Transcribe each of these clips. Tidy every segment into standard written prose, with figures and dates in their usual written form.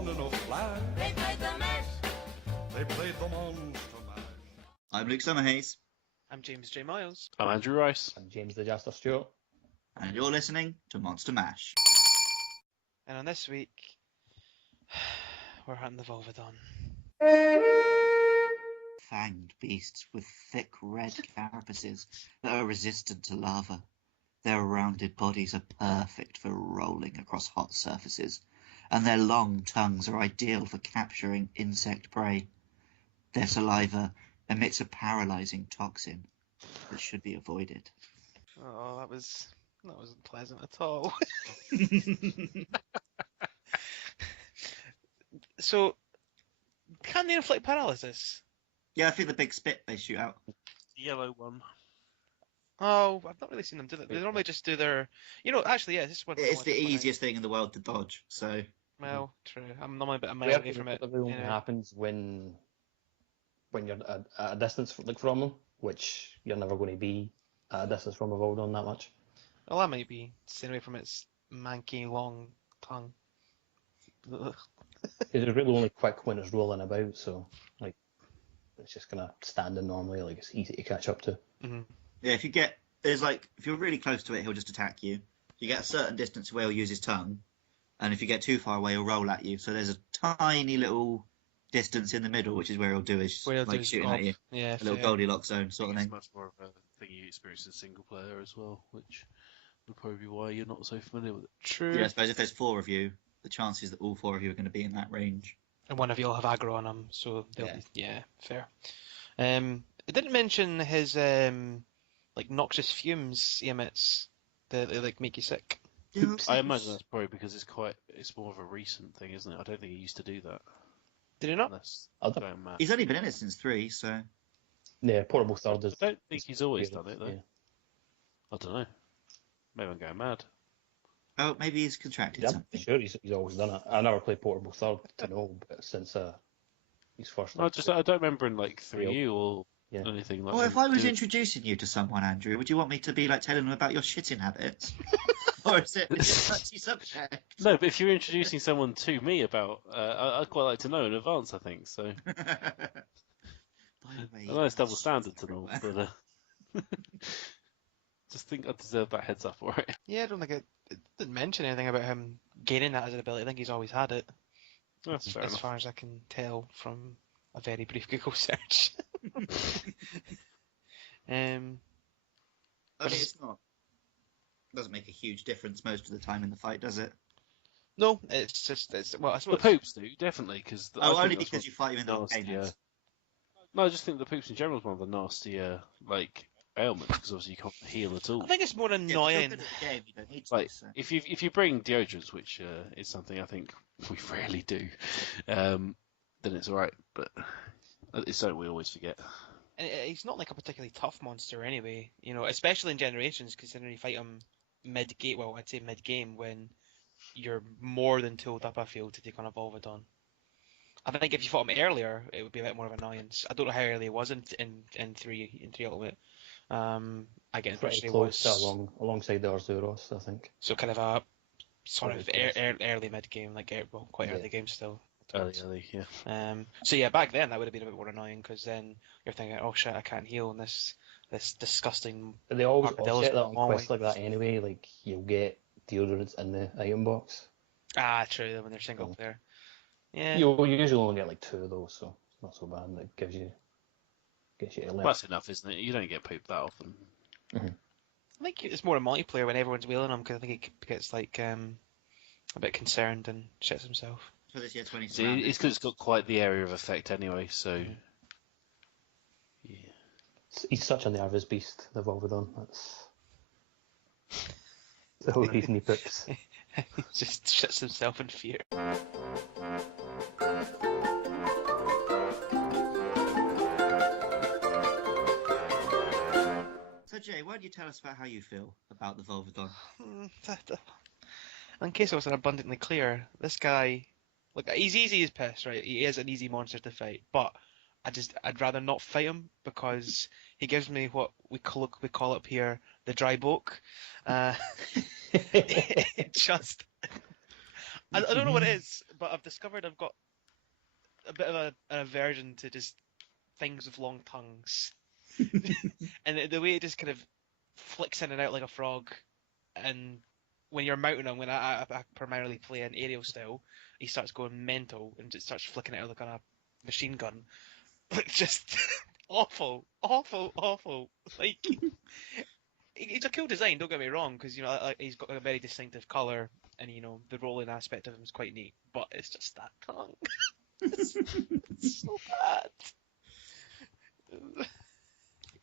on in a flash. They played the mash. They played the monster mash. I'm Luke Summerhays, I'm James J. Miles. I'm Andrew Rice. I'm James the Jester Stewart. and you're listening to Monster Mash. And on this week, we're hunting the Volvidon. Fanged beasts with thick red carapaces that are resistant to lava. Their rounded bodies are perfect for rolling across hot surfaces, and their long tongues are ideal for capturing insect prey. Their saliva emits a paralyzing toxin that should be avoided. Oh, that wasn't pleasant at all. So, can they inflict paralysis? Yeah, I think the big spit they shoot out. The yellow one. Oh, I've not really seen them do that. They normally just do their... actually, yeah, this is one... It's the easiest thing in the world to dodge, so... Well, true. I'm normally a bit a mile away from it. It only happens when you're at a distance from them, which you're never going to be at a distance from a Volvidon that much. Well, that might be staying away from its manky, long tongue. Ugh. It's really only quick when it's rolling about, so it's just gonna stand in normally. Like it's easy to catch up to. Mm-hmm. Yeah, if you're really close to it, he'll just attack you. You get a certain distance away, he'll use his tongue, and if you get too far away, he'll roll at you. So there's a tiny little distance in the middle, which is where he'll do his shooting at you. Yeah, a little Goldilocks zone sort of It's thing. much more of a thing you experience in single player as well, which would probably be why you're not so familiar with it. True. Yeah, I suppose if there's 4 of you, the chances that all 4 of you are going to be in that range. And one of you will have aggro on him, so they'll Yeah. fair. It didn't mention his noxious fumes he emits that they make you sick. I imagine that's probably because it's more of a recent thing, isn't it? I don't think he used to do that. Did he not? Unless I I'm going mad. He's only been in it since 3, so... Yeah, portable third is. I don't think he's always done it though. Yeah. I don't know. Maybe I'm going mad. Oh, maybe he's contracted Yeah, I'm something. sure he's always done it. I never played portable third to know, but since he's first. I don't remember in 3U or Yeah. anything like Well, that. if I was introducing you to someone, Andrew, would you want me to be telling them about your shitting habits? Or is it a touchy subject? No, but if you're introducing someone to me about, I'd quite like to know in advance, I think, so. By the way, I know it's double standards and all, but just think I deserve that heads up, alright? Yeah, I don't think it didn't mention anything about him gaining that as an ability. I think he's always had it, That's fair as enough. far as I can tell from a very brief Google search. I mean, it's not. Doesn't make a huge difference most of the time in the fight, does it? No, it's just I The suppose poops do, definitely, because... only because you fight him in the volcanoes. No, I just think the poops in general is one of the nastier, ailments, because obviously you can't heal at all. I think it's more Yeah, if you're annoying. good at the game, you don't need to. Like, so. if you bring deodorants, which is something I think we rarely do, then it's alright, but it's something we always forget. And he's not like a particularly tough monster anyway, especially in Generations, considering you fight him mid-game, well, I'd say mid-game, when you're more than tooled up, I feel, to take on a Volvidon. I think if you fought him earlier, it would be a bit more of an annoyance. I don't know how early it was in 3 Ultimate. I get the Pretty impression it close was alongside the Arzuros, I think. so kind of a sort of Pretty close. early mid-game, quite Yeah. early game still. Early, yeah. So yeah, back then that would have been a bit more annoying because then you're thinking, oh shit, I can't heal, and this disgusting. But they always Armadillo's set that on long quests way. like that anyway. Like you'll get deodorants in the item box. Ah, true. When they're single player. Yeah. You'll usually only get 2 of those, so it's not so bad. That gets you to learn. That's enough, isn't it? You don't get pooped that often. I think it's more a multiplayer when everyone's wheeling him because I think he gets a bit concerned and shits himself. For this year 20 See, it's because it's got quite the area of effect anyway, so... Yeah. He's such a nervous beast, the Volvidon. That's the whole reason he poops. He just shits himself in fear. So, Jay, why don't you tell us about how you feel about the Volvidon? In case I wasn't abundantly clear, this guy, look, he's easy as piss, right? He is an easy monster to fight, but I'd rather not fight him because he gives me what we call up here the dry boke. It just, I don't know what it is, but I've discovered I've got a bit of an aversion to just things with long tongues. And the way it just kind of flicks in and out like a frog, and when you're mounting him, when I primarily play an aerial style, he starts going mental and just starts flicking it out like on a machine gun. It's just awful, awful, awful. Like, it's a cool design, don't get me wrong, because he's got a very distinctive colour, and the rolling aspect of him is quite neat. But it's just that tongue. It's so bad.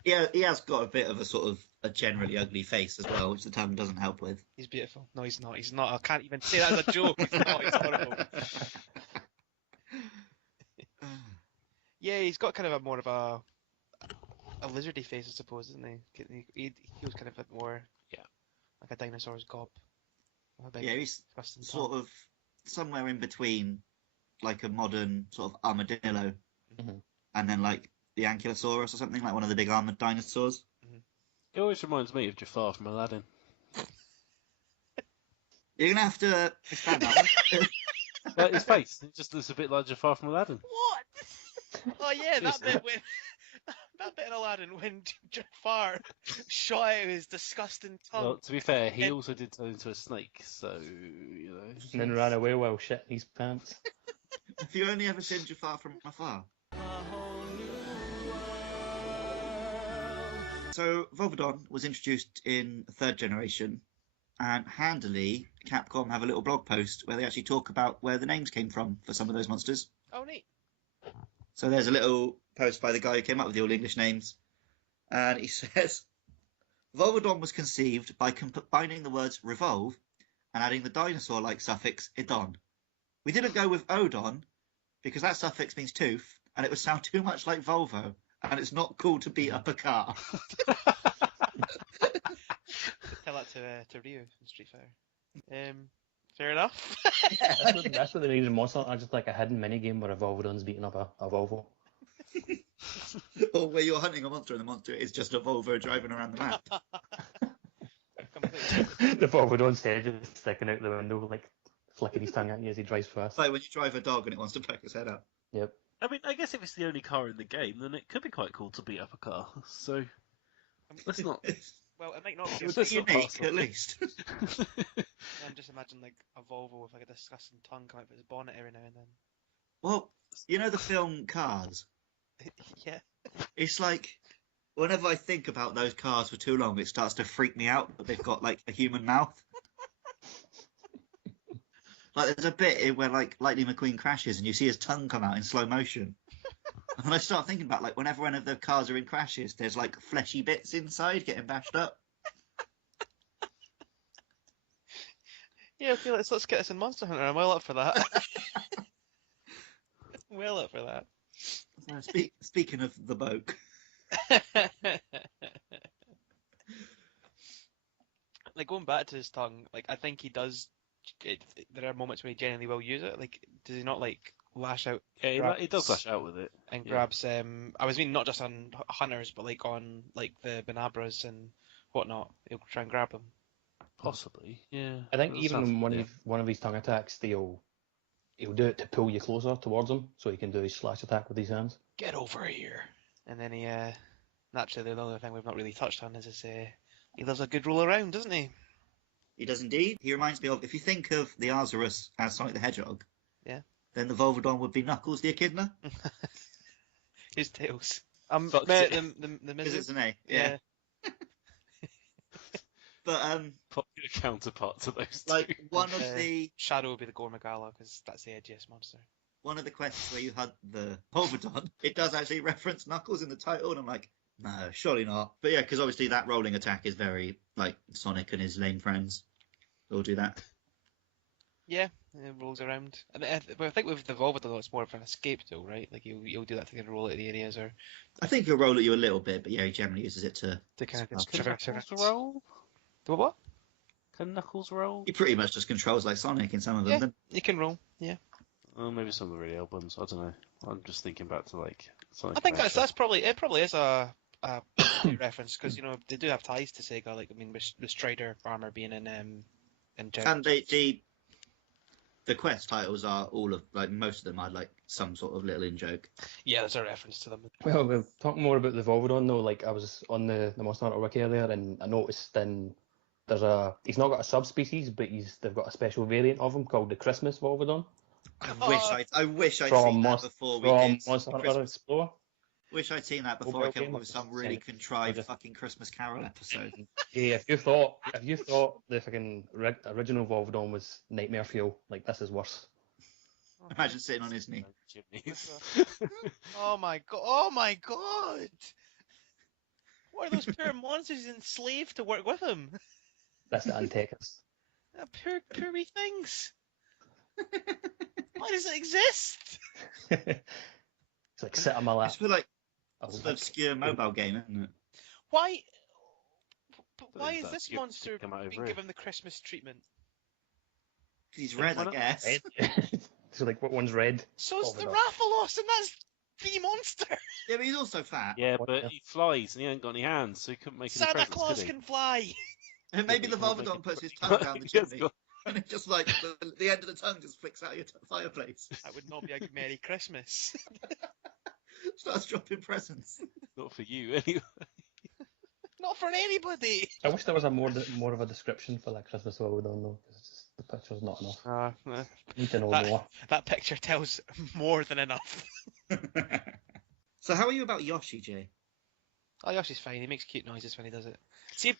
Yeah, he has got a bit of a sort of a generally ugly face as well, which the tongue doesn't help with. He's beautiful. No, he's not. He's not. I can't even say that as a joke. He's not. He's horrible. Yeah, he's got kind of a more of a lizardy face, I suppose, isn't he? He feels kind of a bit more, like a dinosaur's gob. Yeah, he's disgusting sort tongue. of somewhere in between, like a modern sort of armadillo, and then like the ankylosaurus or something, like one of the big armored dinosaurs. It always reminds me of Jafar from Aladdin. You're gonna have to expand that one. His face, it just looks a bit like Jafar from Aladdin. What? Oh yeah, that bit when that bit in Aladdin when Jafar shot out his disgusting tongue. Well, to be fair, he And- also did turn into a snake, so And then ran away while shitting his pants. Have you only ever seen Jafar from afar? So Volvidon was introduced in the third generation, and handily, Capcom have a little blog post where they actually talk about where the names came from for some of those monsters. Oh neat. So there's a little post by the guy who came up with the all English names, and he says, Volvidon was conceived by combining the words revolve and adding the dinosaur-like suffix idon. We didn't go with odon because that suffix means tooth, and it would sound too much like Volvo, and it's not cool to beat up a car. Tell that to Rio in Street Fighter. Fair enough. That's what they needed in Monster Hunter, just like a hidden minigame where a Volvidon's beating up a Volvo. Or where you're hunting a monster and the monster is just a Volvo driving around the map. Completely. The Volvidon's head just sticking out the window, like flicking his tongue at you as he drives past. It's like when you drive a dog and it wants to poke its head up. Yep. I mean, I guess if it's the only car in the game, then it could be quite cool to beat up a car. So let's not. Well, it might not be. It's That's not unique, possible. at least. I'm just imagining like a Volvo with like a disgusting tongue coming out of his bonnet every now and then. Well, you know the film Cars? Yeah. It's like, whenever I think about those cars for too long, it starts to freak me out that they've got like a human mouth. Like there's a bit where like Lightning McQueen crashes and you see his tongue come out in slow motion. And I start thinking about like whenever one of the cars are in crashes, there's like fleshy bits inside getting bashed up. Yeah, okay, let's get this in Monster Hunter. I'm well up for that. Well up for that. Speaking of the boke, Like going back to his tongue, like I think he does. There are moments when he genuinely will use it. Like, does he not like lash out? Yeah, he does lash out with it. And yeah. grabs. I was meaning not just on hunters, but like on like the Benabras and whatnot. He'll try and grab them. Possibly, yeah. I think That even sounds- in yeah. one of his tongue attacks, he'll do it to pull you closer towards him, so he can do his slash attack with his hands. Get over here. And then he naturally the other thing we've not really touched on is he loves a good roll around, doesn't he? he does indeed. He reminds me of, if you think of the Azarus as Sonic the Hedgehog, Yeah. then the Volvidon would be Knuckles the Echidna. His tails. Fuck's Met it. the Because Mizu. it's an A. Yeah. But Popular counterpart to those like two. one of the Shadow would be the Gormagala because that's the edgiest monster. one of the quests where you had the Volvidon, it does actually reference Knuckles in the title, and I'm like, no, surely not. But yeah, because obviously that rolling attack is very like Sonic and his lame friends. They'll do that. Yeah, it rolls around. But I think with the Volvidon, it's more of an escape tool, right? Like he'll do that to kind of roll out the areas or I think he'll roll at you a little bit, but yeah, he generally uses it to. to kind of Can just traverse Knuckles around. roll? Do what? Can Knuckles roll? He pretty much just controls like Sonic in some of them. Yeah. Then You can roll. Yeah. Oh, maybe some of the really old ones. I don't know. I'm just thinking back to like Sonic. I think Adventure. that's probably is a reference because they do have ties to Sega. Like I mean, with Strider armor being in Gen. and the The quest titles are all of like most of them are like some sort of little in joke. Yeah, there's a reference to them. Well, we're talking more about the Volvidon though. Like I was on the Monster Hunter wiki earlier, and I noticed he's not got a subspecies, but they've got a special variant of him called the Christmas Volvidon I wish I'd from seen that before we from did Monster Hunter Christmas. Explorer. Wish I'd seen that before Mobile I came game, up with some really just- contrived just- fucking Christmas Carol episode. Yeah, if you thought the fucking original Volvidon was nightmare fuel, like this is worse. Imagine sitting on his knee. Chimneys. Oh my god! Oh my god! What are those poor monsters enslaved to work with him? That's the Antekis. Poor wee things. Why does it exist? It's like sit on my lap. It's for like I'll it's an like- obscure mobile game, isn't it? Why? But But why is is that this cute? monster Come out over being here. given the Christmas treatment? He's red, why I not? guess. Red. So like what one's red? So's the Volvidon. Rathalos, and that's the monster. Yeah, but he's also fat. Yeah, What but the- he flies and he ain't got any hands, so he couldn't make any Santa presents, Claus could he? can fly. And maybe He the can't make Volvidon it- puts his tongue down the He has chimney, got- and it just like the end of the tongue just flicks out your fireplace. That would not be a Merry Christmas. Starts dropping presents. Not for you, anyway. Not for anybody. I wish there was a more of a description for that Christmas Volvidon though, because the picture's not enough. Need to know more. That picture tells more than enough. So how are you about Yoshi, Jay? Oh, Yoshi's fine. He makes cute noises when he does it. See,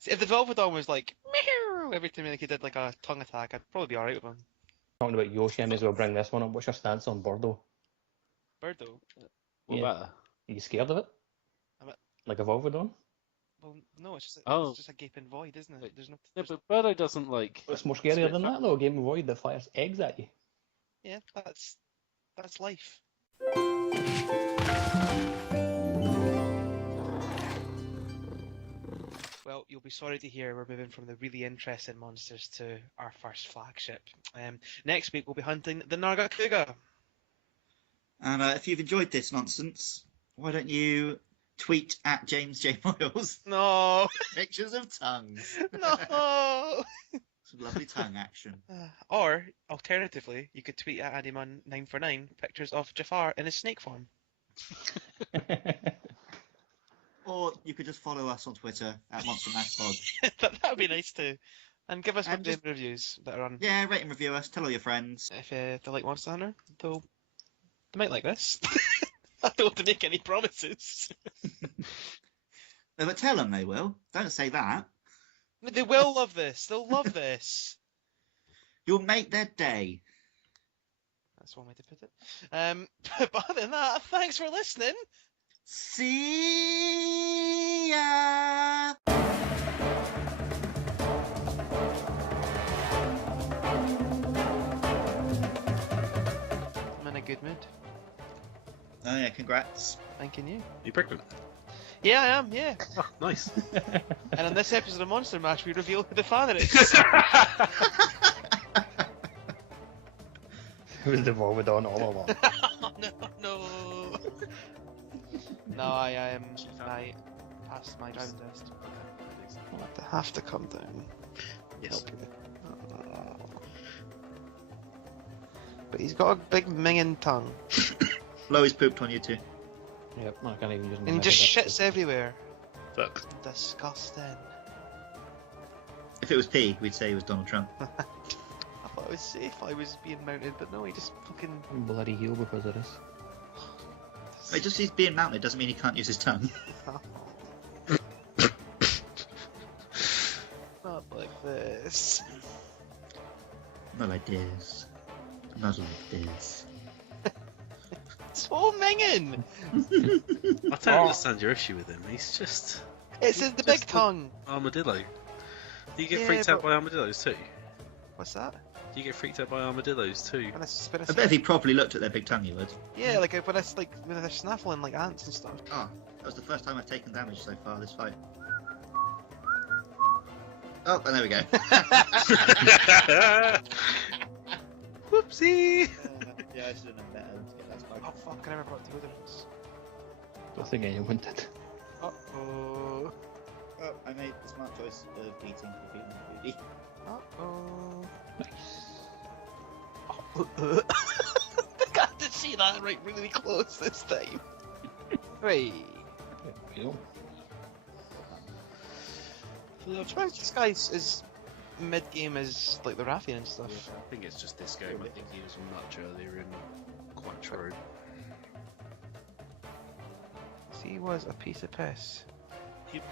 see, if the Volvidon was like meow every time like he did like a tongue attack, I'd probably be alright with him. Talking about Yoshi, I may as well bring this one up. What's your stance on Birdo? Birdo. What Yeah. about her? Are you scared of it? I'm a- Like a Volvidon? Well, no, it's just Oh. it's just a gaping void, isn't it? There's no. Yeah, there's- but Birdo doesn't like. It's more scarier spit than fire. that though. A Game of Void that fires eggs at you. Yeah, that's life. Well, you'll be sorry to hear we're moving from the really interesting monsters to our first flagship. Next week we'll be hunting the Nargacuga. And if you've enjoyed this nonsense, why don't you tweet at James J. Moyles No, pictures of tongues? no. Some lovely tongue action. Or alternatively, you could tweet at Andyman949 pictures of Jafar in his snake form. Or you could just follow us on Twitter at Monster Mash Pod. that would be nice too. And give us And good just- reviews that are on. Yeah, rate and review us. Tell all your friends. If they like Monster Hunter, they might like this. I don't want to make any promises. No, but tell them they will. Don't say that. They will love this. They'll love this. You'll make their day. That's one way to put it. But other than that, thanks for listening. See ya! I'm in a good mood. Oh yeah, congrats. Thanking you. You pregnant? Yeah, I am. Yeah. Oh, nice. And on this episode of Monster Mash, we reveal who the father is. It was the Volvidon all along. no. No, I passed my driving test. I'll have to come down. Yes. But he's got a big minging tongue. Lois pooped on you too. Yep, I can't even use my And he just mega shits everywhere. Fuck. Disgusting. If it was pee, we'd say he was Donald Trump. I thought it was safe I was being mounted, but no, he just fucking... I'm bloody heel because of this. Wait, just he's being mounted doesn't mean he can't use his tongue. Not like this. Not like this. Not like this. So minging! I don't understand your issue with him. He's just It's in the big Just the- tongue. armadillo. Do you get Yeah, freaked out but- by armadillos too? What's that? Do you get freaked out by armadillos too? When I bet if he properly looked at their big tongue, he would. yeah, like when it's like when they're snaffling like ants and stuff. Oh, that was the first time I've taken damage so far this fight. Oh, and there we go. Whoopsie! Yeah, I should have known better to get that spike. Oh fuck! I never brought deodorants. Don't think anyone did. Uh oh. Oh, I made the smart choice of eating the booty. Uh-oh. Nice. I got to see that right really close this time. Right. There we go. I'm surprised this guy is mid-game as like the Rathian and stuff. I think it's just this game. I think he was much earlier in Quattro. He was a piece of piss. Yep.